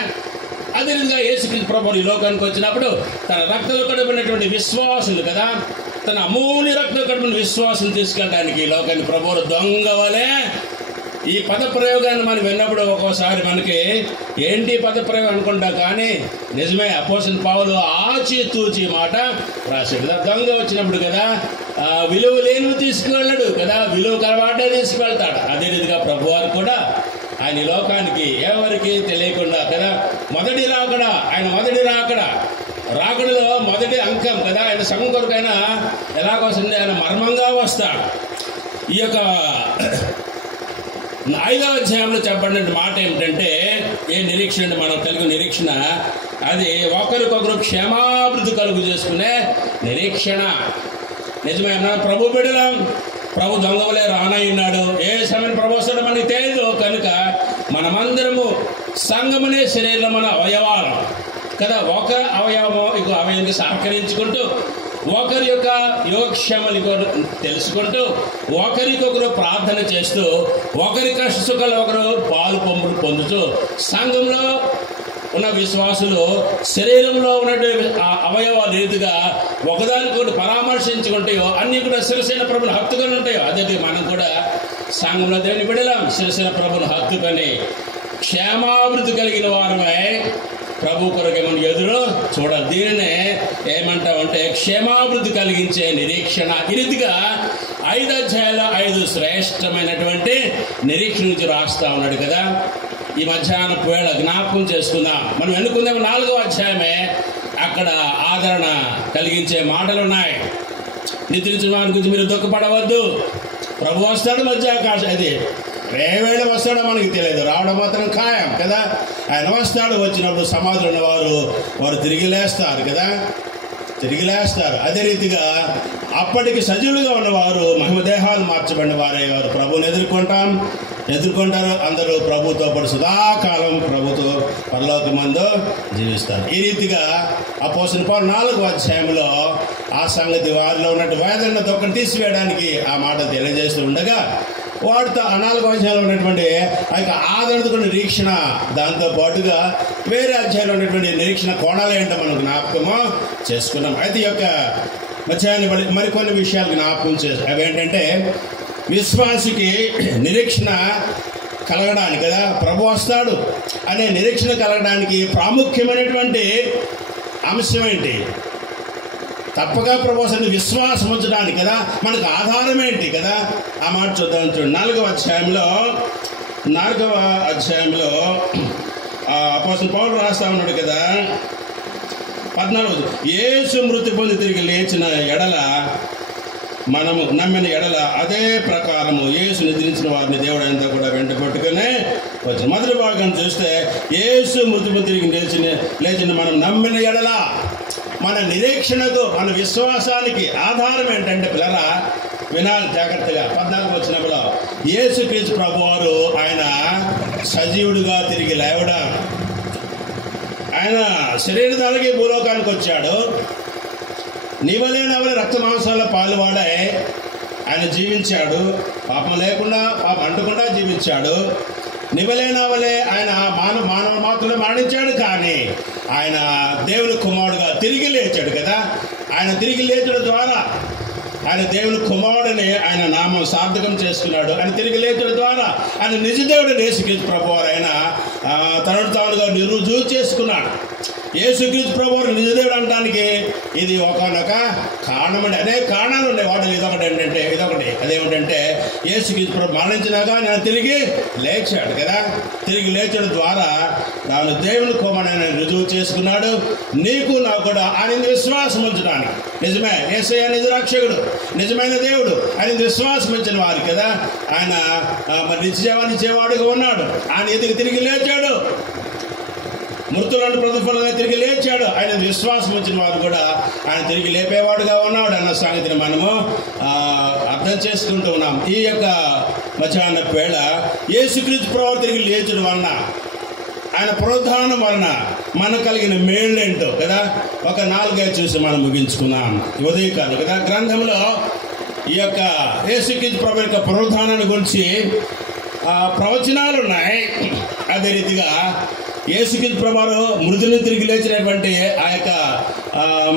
అదేవిధంగా యేసుక్రీస్తు ప్రభువు ఈ లోకానికి వచ్చినప్పుడు తన రక్తంలో కడుపునటువంటి విశ్వాసులు కదా, తన అమూల్య రక్తంలో కడుపున విశ్వాసం తీసుకెళ్ళడానికి ఈ లోకానికి ప్రభువు దొంగ వలె. ఈ పదప్రయోగాన్ని మనం విన్నప్పుడు ఒక్కోసారి మనకి ఏంటి పదప్రయోగం అనుకుంటాం, కానీ నిజమే అపోస్తలుడు పౌలు ఆచితూచి మాట రాశాడు కదా. దొంగ వచ్చినప్పుడు కదా విలువ లేనివి తీసుకువెళ్ళాడు కదా, విలువ కలవాటే తీసుకువెళ్తాడు. అదే విధంగా ప్రభువారు కూడా ఆయన లోకానికి ఎవరికి తెలియకుండా కదా మొదటి రాకడా, ఆయన మొదటి రాకడలో మొదటి అంకం కదా, ఆయన సంఘం కొరకు ఆయన ఎలాగొస్తుంది, ఆయన మర్మంగా వస్తాడు. ఈ యొక్క 5వ అధ్యాయంలో చెప్పబడిన మాట ఏమిటంటే, ఏ నిరీక్షణ మనం కలిగిన నిరీక్షణ, అది ఒకరికొకరు క్షేమాభివృద్ధి కలుగు చేసుకునే నిరీక్షణ. నిజమేనా? ప్రభు బిడ్డలం, ప్రభు దొంగవలే రానయ్యున్నాడు. ఏ సమయం ప్రభు వస్తాడో మనకి తెలియదు. కనుక మనమందరము సంఘమనే శరీరంలో మన అవయవాలు కదా, ఒక అవయవము ఇంకో అవయవానికి సహకరించుకుంటూ ఒకరి యొక్క యోగక్షేమాలు తెలుసుకుంటూ ఒకరికొకరు ప్రార్థన చేస్తూ ఒకరి కష్ట సుఖాలు ఒకరు పాలు పంపులు పొందుతూ సంఘంలో ఉన్న విశ్వాసులు శరీరంలో ఉన్నటువంటి అవయవాలు రీతిగా ఒకదానికొకటి పరామర్శించుకుంటాయో అన్నీ కూడా శిరసేన ప్రభుని హత్తుకొని ఉంటాయో, అదే మనం కూడా సంఘంలో దేవుని బిడ్డలం శిరసేన ప్రభుని హత్తుకొని క్షేమాభివృద్ధి కలిగిన వారమై ప్రభు కొరకు మనం ఎదురు చూడాలి. దీనినే ఏమంటామంటే క్షేమాభివృద్ధి కలిగించే నిరీక్షణ. ఈ రీతిగా 5 అధ్యాయాలు 5 శ్రేష్టమైనటువంటి నిరీక్షణ నుంచి రాస్తా ఉన్నాడు కదా. ఈ మధ్యాహ్నపు వేళ జ్ఞాపకం చేసుకుందాం. మనం ఎన్నుకుందాం 4వ అధ్యాయమే, అక్కడ ఆదరణ కలిగించే మాటలు ఉన్నాయి. నిద్రించిన వారి గురించి మీరు దుఃఖపడవద్దు, ప్రభు వస్తాడు మధ్యాకాశం. అది ఏ వేళ వస్తాడో మనకి తెలియదు, రావడం మాత్రం ఖాయం కదా. ఆయన వస్తాడు, వచ్చినప్పుడు సమాధులు ఉన్నవారు వారు తిరిగి లేస్తారు కదా, తిరిగి లేస్తారు. అదే రీతిగా అప్పటికి సజీవులుగా ఉన్నవారు మహిమదేహాలు మార్చబడిన వారే వారు ప్రభువుని ఎదుర్కొంటారు. అందరూ ప్రభుతో పాటు సదాకాలం ప్రభుతో పరలోకమందు జీవిస్తారు. ఈ రీతిగా అపోస్తలుడు పౌలు 4వ అధ్యాయంలో ఆ సంగతి వారిలో ఉన్నట్టు వేదన దుఃఖం తీసివేయడానికి ఆ మాట తెలియజేస్తూ ఉండగా వాటితో 4వ అధ్యాయంలో ఉన్నటువంటి ఆ యొక్క ఆదరణతో నిరీక్షణ, దాంతో పాటుగా వేరే అధ్యాయంలో ఉన్నటువంటి నిరీక్షణ కోణాలు ఏంటో మనం జ్ఞాపకము చేసుకున్నాం. అయితే ఈ యొక్క అధ్యాయాన్ని మరికొన్ని విషయాలు జ్ఞాపకం అవి ఏంటంటే, విశ్వాసికి నిరీక్షణ కలగడానికి కదా ప్రభు వస్తాడు అనే నిరీక్షణ కలగడానికి ప్రాముఖ్యమైనటువంటి అంశం ఏంటి? తప్పగా ప్రభు వస్తాడు విశ్వాసం ఉంచడానికి కదా. మనకు ఆధారం ఏంటి కదా? ఆ మాట చూద్దాం. చూడండి 4వ అధ్యాయంలో అపోస్తలుడు పౌలు రాస్తా ఉన్నాడు కదా. 14 యేసు మృతి పొంది తిరిగి లేచిన ఎడల, మనము నమ్మిన ఎడల అదే ప్రకారము యేసు నిద్రించిన వారిని దేవుడు అంతా కూడా వెంట పట్టుకునే వచ్చిన. మొదటి భాగం చూస్తే యేసు మృతి పొంది తిరిగి లేచిన మనం నమ్మిన ఎడల, మన నిరీక్షణకు మన విశ్వాసానికి ఆధారం ఏంటంటే పిల్లరా వినాలి జాగ్రత్తగా. 14 వచనంలో యేసుక్రీస్తు ప్రభువారు ఆయన సజీవుడిగా తిరిగి లేవడం, ఆయన శరీరధారికి భూలోకానికి వచ్చాడు. నీవలేనవలే రక్త మాంసాల పాలువాడే ఆయన జీవించాడు. పాపం లేకుండా పాపం అంటకుండా జీవించాడు. నివలేనవలే ఆయన మానవ మాత్రమే మరణించాడు, కానీ ఆయన దేవుని కుమారుడుగా తిరిగి లేచాడు కదా. ఆయన తిరిగి లేచడం ద్వారా ఆయన దేవుని కుమారుడిని ఆయన నామం సార్థకం చేసుకున్నాడు. ఆయన తిరిగి లేచడం ద్వారా ఆయన నిజదేవుడు యేసుక్రీస్తు ప్రభువారు ఆయన తనను తానుగా రుజువు చేసుకున్నాడు. యేసుక్రీస్తు ప్రభువారు నిజదేవుడు అనడానికి ఇది ఒకనొక కారణం అండి. అనేక కారణాలు ఉన్నాయి. వాటిలో ఇదొకటి అదేమిటంటే యేసుక్రీస్తు ప్రభు మరణించినాక నేను తిరిగి లేచాడు కదా. తిరిగి లేచడం ద్వారా తాను దేవుని కుమారుడిని రుజువు చేసుకున్నాడు. నీకు నాకు కూడా ఆయన విశ్వాసం ఉంచడానికి, నిజమే యేసయ్య నిజ రక్షకుడు, నిజమైన దేవుడు, ఆయన విశ్వాసం ఉంచిన వారు కదా. ఆయన నిత్యజీవాన్ని ఇచ్చేవాడుగా ఉన్నాడు. ఆయన ఎదుగు తిరిగి లేచాడు. మృతులను ప్రతిఫలంగా తిరిగి లేచాడు. ఆయన విశ్వాసం ఉంచిన వారు కూడా ఆయన తిరిగి లేపేవాడుగా ఉన్నాడు అన్న సంగతిని మనము అర్థం చేసుకుంటూ ఉన్నాం. ఈ యొక్క మధ్యాహ్న వేళ యేసుక్రీస్తు ప్రభువు తిరిగి లేచడం వలన, ఆయన పునరుద్ధానం వలన మనకు కలిగిన మేళ్ళేంటో కదా ఒక 4 చూసి మనం ముగించుకున్నాం ఉదయకాలం కదా. గ్రంథంలో ఈ యొక్క యేసుక్రీస్తు ప్రభువు యొక్క పునరుద్ధానాన్ని గురించి ప్రవచనాలు ఉన్నాయి. అదే రీతిగా యేసుక్రీస్తు ప్రభువు మృతులను తిరిగి లేచినటువంటి ఆ యొక్క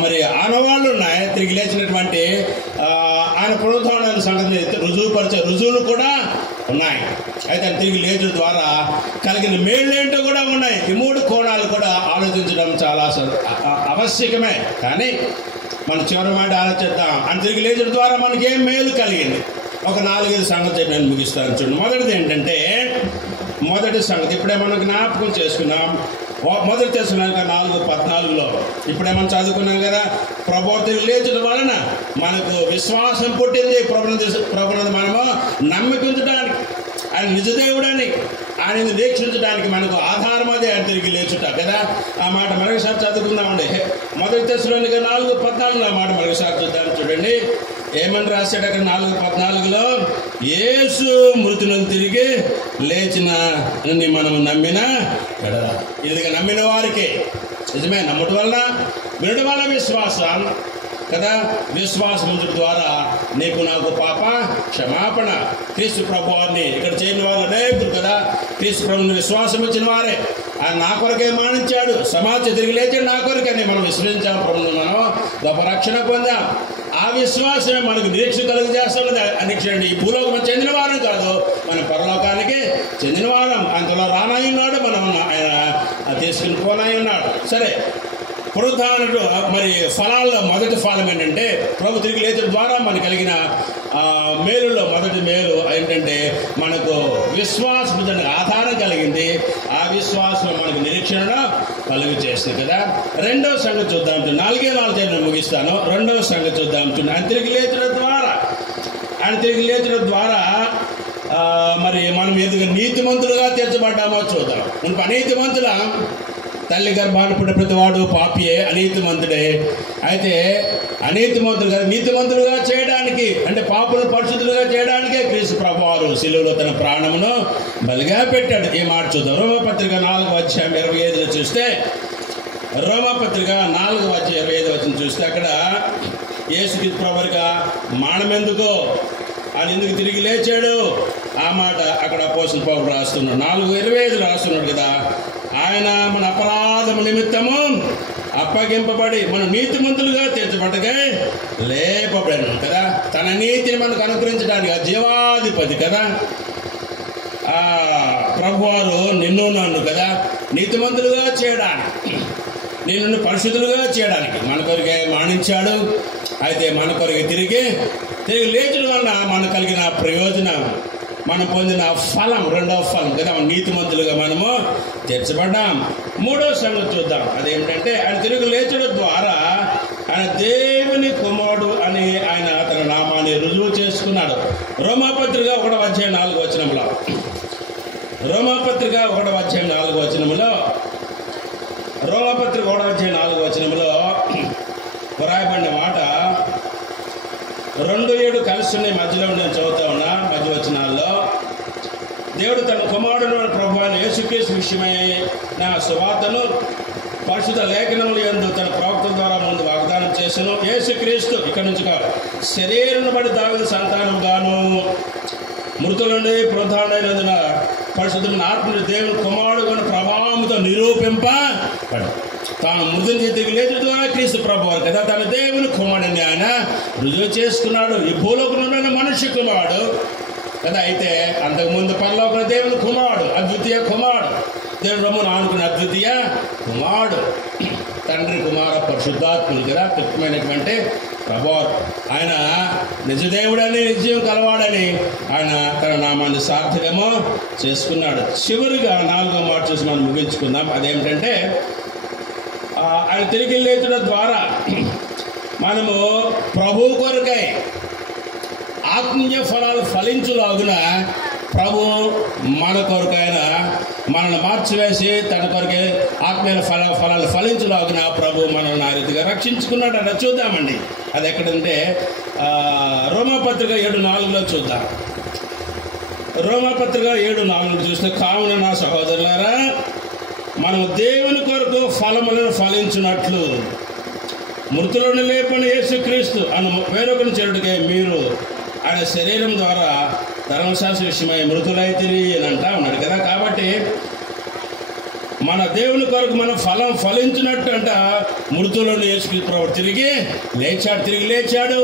మరి ఆనవాళ్ళు ఉన్నాయి. తిరిగి లేచినటువంటి ఆయన పునరుద్ధాన సంగతిని రుజువుపరిచే రుజువులు కూడా ఉన్నాయి. అయితే ఆయన తిరిగి లేచడం ద్వారా కలిగిన మేళ్ళేంటో కూడా ఉన్నాయి. ఈ 3 కోణాలు కూడా ఆలోచించడం చాలా ఆవశ్యకమే. కానీ మన చివరి మాట ఆలోచిద్దాం. ఆయన తిరిగి లేచడం ద్వారా మనకి ఏం మేలు కలిగింది? ఒక 4-5 సంగతి నేను ముగిస్తాను. చూడండి, మొదటిది ఏంటంటే, మొదటి సంగతి ఇప్పుడే మనం జ్ఞాపకం చేసుకున్నాం. మొదటి తెస్సలోనిక 4:14 ఇప్పుడేమన్నా చదువుకున్నాం కదా. ప్రభువు తిరిగి లేచడం వలన మనకు విశ్వాసం పుట్టింది. ప్రభువుని మనము నమ్మికుంచడానికి, ఆయన నిజదేవుడని ఆయన దీక్షించడానికి మనకు ఆధారం అదే ఆయన తిరిగి లేచుట కదా. ఆ మాట మరొకసారి చదువుకుందామండి. మొదటి తెస్సలోనిక 4:14 ఆ మాట మరొకసారి చూద్దాం. చూడండి ఏమని రాశాడు అక్కడ 4:14 యేసు మృతులను తిరిగి లేచిన మనము నమ్మిన ఎడల. ఇదిగా నమ్మిన వారికి నిజమే నమ్మటం వలన, వినడం వల్ల విశ్వాసం కదా. విశ్వాసం ద్వారా నీకు నాకు పాప క్షమాపణ. క్రీస్తు ప్రభువారిని ఇక్కడ చేయని వారు అనేకులు కదా. క్రీస్తు ప్రభుని విశ్వాసం ఇచ్చిన వారే. ఆయన నా కొరకే మరణించాడు, సమాజం తిరిగి లేచాడు నా కొరకని మనం విశ్వసించాం. ప్రభుని మనం గొప్ప రక్షణ పొందాం. ఆ విశ్వాసమే మనకు నిరీక్షణ కలుగు చేస్తున్నది. నిరీక్షణ ఈ భూలోకం చెందిన వారం కాదు, మన పరలోకానికి చెందిన వారం. అంతలో రానై ఉన్నాడు, మనం ఆయన తీసుకుని పోనై ఉన్నాడు. సరే, పునరుద్ధానుడు మరి ఫలాల్లో మొదటి ఫలం ఏంటంటే, ప్రభు తిరిగి లేచడం ద్వారా మనకు కలిగిన మేలులో మొదటి మేలు ఏంటంటే మనకు విశ్వాసం ఆధారం కలిగింది. ఆ విశ్వాసం మనకు నిరీక్షణ కలుగు చేస్తుంది కదా. రెండవ సంగతి చూద్దాం. 4 ముగిస్తాను. రెండవ సంగతి చూద్దాం. ఆయన తిరిగి లేచడం ద్వారా మరి మనం ఎదుగు నీతిమంతులుగా తీర్చబడ్డామో చూద్దాం. మనకు అనీతిమంతుల తల్లి గర్భాన్ని పుట్టిన ప్రతివాడు పాపియే, అనీతిమంతుడే. అయితే అనీతిమంతులు కదా నీతిమంతులుగా చేయడానికి, అంటే పాపులను పరిశుద్ధులుగా చేయడానికే క్రీస్తు ప్రభువారు శిలువలో తన ప్రాణమును బలిగా పెట్టాడు. ఈ మాట చూద్దాం. రోమపత్రిక 4:25 చూస్తే, రోమపత్రిక 4:25 చూస్తే అక్కడ యేసుక్రీస్తు ప్రభువుగా మానమెందుకో ఆయన ఎందుకు తిరిగి లేచాడు ఆ మాట అక్కడ అపోస్తలుడు పౌలు రాస్తున్నాడు. 4:25 రాస్తున్నాడు కదా, ఆయన మన అపరాధము నిమిత్తము అప్పగింపబడి మనం నీతిమంతులుగా తీర్చబట్టగా లేపబడను కదా. తన నీతిని మనకు అనుగ్రహించడానికి ఆ జీవాధిపతి కదా, ఆ ప్రభువారు నిన్ను నన్ను కదా నీతిమంతులుగా చేయడానికి, నిన్ను పరిశుద్ధులుగా చేయడానికి మన కొరికే మరణించాడు. అయితే మన కొరికి తిరిగి లేచడం వలన మనకు కలిగిన ప్రయోజనం, మనం పొందిన ఫలం, రెండవ ఫలం కదా, నీతిమంతులుగా మనము తీర్చబడ్డాం. మూడో సంగతి చూద్దాం. అదేమిటంటే ఆయన తిరిగి లేచడం ద్వారా ఆయన దేవుని కుమారుడు అని ఆయన తన నామాన్ని రుజువు చేసుకున్నాడు. రోమాపత్రిక 1:4 రోమాపత్రిక 1:4 రోమాపత్రిక 1:4 వ్రాయబడిన మాట 2:7 కలిసి ఉన్నాయి. మధ్యలో నేను చదువుతా ఉన్నా మధ్య వచనాల్లో. దేవుడు తన కుమారుడు ప్రభువైన యేసుక్రీస్తు విషయమై నా సువార్తను పరిశుద్ధ లేఖనములు యందు తన ప్రవక్తల ద్వారా ముందు వాగ్దానం చేసెను. యేసుక్రీస్తు ఇక్కడ నుంచి శరీరం బట్టి దావీదు సంతానం గాను మృతుల నుండి పునరుద్ధరణైనందున పరిశుద్ధమైన ఆత్మ దేవుని కుమారుడు ప్రభావంతో నిరూపింపబడి తాను మృతుని తిరిగి లేచడం ద్వారా క్రీస్తు ప్రభువారు కదా తన దేవుని కుమారుడిని ఆయన రుజువు చేసుకున్నాడు. ఈ భూలోకంలో మనుష్య కుమారుడు కదా. అయితే అంతకుముందు పరలోక దేవుని కుమారుడు, అద్వితీయ కుమారుడు, దేవుడు రమ్మను ఆనుకున్న అద్వితీయ కుమారుడు, తండ్రి కుమార పరిశుద్ధాత్ములు కదా తృప్తమైనటువంటి ప్రభువారు. ఆయన నిజదేవుడని నిజం కలవాడని ఆయన తన నామాన్ని సార్థకము చేసుకున్నాడు. చివరిగా 4వ మాట చూసి మనం ముగించుకుందాం. అదేమిటంటే ఆయన తిరిగి లేచడం ద్వారా మనము ప్రభు కొరకై ఆత్మీయ ఫలాలు ఫలించులాగున ప్రభు మన కొరకైనా మనల్ని మార్చివేసి తన కొరకే ఆత్మీయ ఫలాలు ఫలించులాగున ప్రభు మనల్ని ఆ రీతిగా రక్షించుకున్నాడు అన్న చూద్దామండి. అది ఎక్కడంటే రోమాపత్రిక 7:4 చూద్దాం. రోమాపత్రిక 7:4 చూస్తే, కావున నా సహోదరులారా మనం దేవుని కొరకు ఫలములను ఫలించినట్లు మృతులను లేపని యేసుక్రీస్తు అను వేరొకరిని చేరుడికే మీరు ఆయన శరీరం ద్వారా ధర్మశాస్త్ర విషయమై మృతులైతిరి అని అంటా ఉన్నాడు కదా. కాబట్టి మన దేవుని కొరకు మనం ఫలం ఫలించినట్టు అంట మృతులను యేసుక్రీస్తు ప్రభు తిరిగి లేచాడు.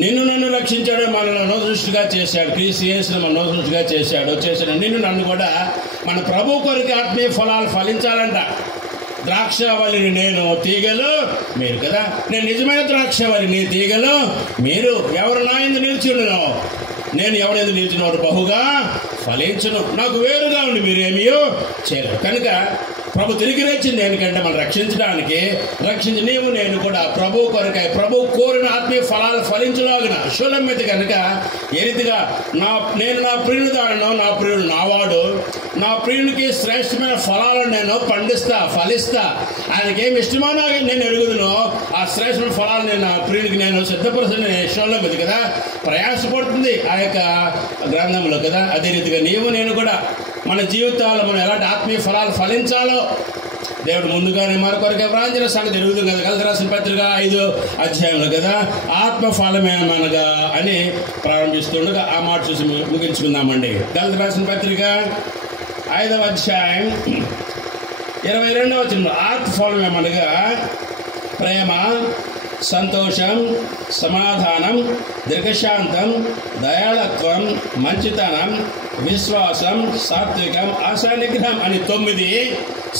నిన్ను నన్ను రక్షించాడు, మనల్ని నోదృష్టిగా చేశాడు. క్రీస్తు యేసును మన నోదృష్టిగా చేశాడు. నిన్ను నన్ను కూడా మన ప్రభు కొరకు ఆత్మీయ ఫలాలు ఫలించాలంట. ద్రాక్షవల్లిని నేను, తీగలు మీరు కదా. నేను నిజమైన ద్రాక్షవల్లిని, తీగలు మీరు. ఎవరు నా యందు నిలిచియుండునో నేను ఎవరైతే నిలిచిన వాడు బహుగా ఫలించును. నాకు వేరుగా ఉండి మీరేమియో చేయరు. కనుక ప్రభు తిరిగి లేచింది ఎందుకంటే మనం రక్షించడానికి. రక్షించి నీవు నేను కూడా ప్రభు కొరకై ప్రభు కోరిన ఆత్మీయ ఫలాలు ఫలించలాగిన శూలమ్మెతి కనుక ఏ రీతిగా నేను నా ప్రియుని దాడను, నా ప్రియుడు నావాడు, నా ప్రియునికి శ్రేష్టమైన ఫలాలను నేను ఫలిస్తా. ఆయనకి ఏమి ఇష్టమో నేను ఎరుగుదును, ఆ శ్రేష్టమైన ఫలాలు నేను నా ప్రియునికి నేను సిద్ధపరుస్తున్న శూలమ్మెతి కదా ప్రయాసపడుతుంది ఆ యొక్క గ్రంథంలో కదా. అదే రీతిగా నీవు నేను కూడా మన జీవితాల్లో మనం ఎలాంటి ఆత్మీయ ఫలాలు ఫలించాలో దేవుడు ముందుగానే మరొకరికి వ్రాంచిన సంగతి ఎరుగుతుంది కదా. గలతీ రాసిన పత్రిక 5వ అధ్యాయంలో కదా ఆత్మఫలమేమనగా అని ప్రారంభిస్తుండగా ఆ మాట చూసి ముగించుకుందామండి. గలతీ రాసిన పత్రిక 5వ అధ్యాయం 22వ వచనంలో ఆత్మఫలమేమనగా ప్రేమ, సంతోషం, సమాధానం, దీర్ఘశాంతం, దయాళత్వం, మంచితనం, విశ్వాసం, సాత్వికం, ఆశానిగ్రహం అని 9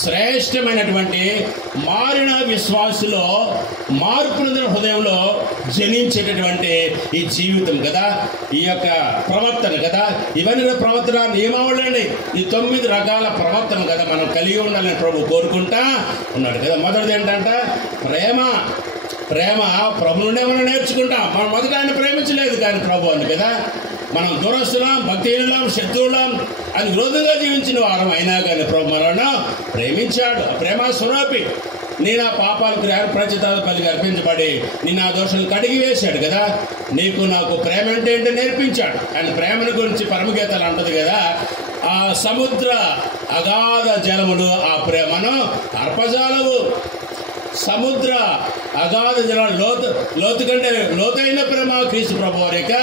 శ్రేష్టమైనటువంటి మారిన విశ్వాసులో మార్పు నొందిన హృదయంలో జనించేటటువంటి ఈ జీవితం కదా, ఈ యొక్క ప్రవర్తన కదా. ఇవన్నీ ప్రవర్తన నియమావళి అండి. ఈ 9 రకాల ప్రవర్తన కదా మనం కలిగి ఉండాలని ప్రభు కోరుకుంటా ఉన్నాడు కదా. మొదటిది ఏంటంటే ప్రేమ ప్రభు నుండే మనం నేర్చుకుంటాం. మనం మొదట ఆయన ప్రేమించలేదు కానీ ప్రభు అని కదా. మనం దురస్తులం, భక్తిహీనులం, శత్రువులం అని విరోధంగా జీవించిన వారం అయినా కానీ ప్రభు మనల్ని ప్రేమించాడు. ప్రేమ స్వరూపి. నీ నా పాపాలకు ప్రచితాలు పలికి అర్పించబడి నీ నా దోషాలు కడిగి వేశాడు కదా. నీకు నాకు ప్రేమ అంటే ఏంటో నేర్పించాడు. ఆయన ప్రేమను గురించి పరమగీతాలు అంటది కదా, ఆ సముద్ర అగాధ జలములు ఆ ప్రేమను అర్పజాలవు. సముద్ర అగాధ జలాలు లోతు కంటే లోతైన ప్రేమ క్రీస్తు ప్రభు వారి యొక్క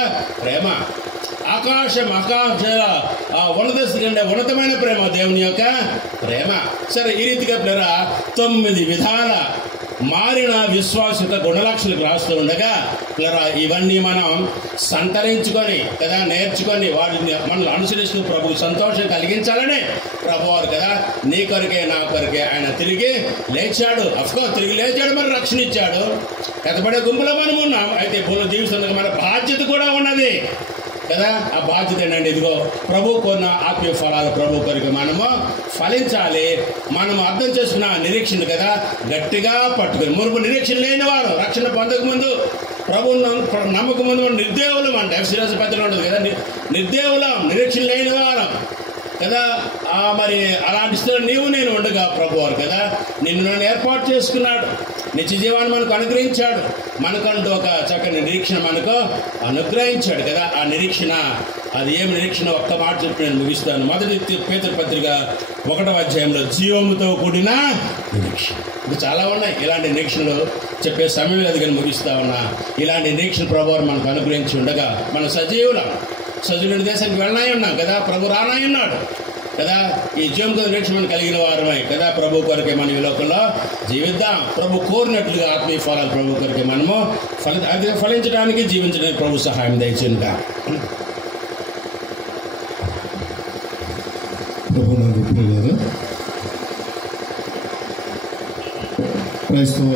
ప్రేమ. ఆకాశం ఆకాశాల ఉన్నత కంటే ఉన్నతమైన ప్రేమ దేవుని యొక్క ప్రేమ. సరే, ఈ రీతిగా పిల్లరా 9 విధాల మారిన విశ్వాస గుణలక్షణాలకు రాస్తూ ఉండగా పిల్లరా ఇవన్నీ మనం సంతరించుకొని కదా, నేర్చుకొని వాటిని మనల్ని అనుసరిస్తూ ప్రభుకు సంతోషం కలిగించాలని ప్రభువారు కదా నీ కొరికే నా కొరికే ఆయన తిరిగి లేచాడు. అఫ్కోర్స్ తిరిగి లేచాడు, మరి రక్షణ ఇచ్చాడు. కథపడే గుంపులో మనం ఉన్నాం. అయితే భూమిలో జీవిస్తున్న మన బాధ్యత కూడా ఉన్నది కదా. ఆ బాధ్యత ఏంటంటే ఇదిగో ప్రభు కొన్న ఆత్మీయ ఫలాలు ప్రభు కొరకు మనము ఫలించాలి. మనము అర్థం చేసుకున్న నిరీక్షణ కదా గట్టిగా పట్టుకుని మురుపు నిరీక్షణ లేని వారు రక్షణ పొందక ముందు ప్రభు నమ్మక ముందు మనం నిర్దేవులం అంటే శిరస్సు పెద్దలు ఉండదు కదా, నిర్దేవులం నిరీక్షణ లేని వారం కదా. మరి అలాంటి స్థితిలో నీవు నేను ఉండగా ప్రభు వారు కదా నిన్ను నన్ను ఏర్పాటు చేసుకున్నాడు, నిత్య జీవాన్ని మనకు అనుగ్రహించాడు, మనకంటూ ఒక చక్కని నిరీక్షణ మనకు అనుగ్రహించాడు కదా. ఆ నిరీక్షణ అది ఏమి నిరీక్షణ ఒక్క మాట చెప్పి నేను ముగిస్తాను. మొదటి పేతురు పత్రిక 1వ అధ్యాయంలో జీవముతో కూడిన నిరీక్షణ. ఇప్పుడు చాలా ఉన్నాయి ఇలాంటి నిరీక్షణలు చెప్పే సమయం లేదు కానీ ముగిస్తా ఉన్నా. ఇలాంటి నిరీక్షణ ప్రభు మనకు అనుగ్రహించి ఉండగా మన సజీవుల దేశానికి వెళ్ళనాయి ఉన్నాం కదా, ప్రభు రానాయి ఉన్నాడు కదా. ఈ జీవంతో నిరీక్షణ కలిగిన వారమై కదా ప్రభు కొరకే మనం ఈ లోకంలో జీవిద్దాం. ప్రభు కోరినట్లుగా ఆత్మీయ ఫలాలు ప్రభు కొరకే మనము ఫలించడానికి జీవించడానికి ప్రభు సహాయం దయచేయండి. క్రైస్తవ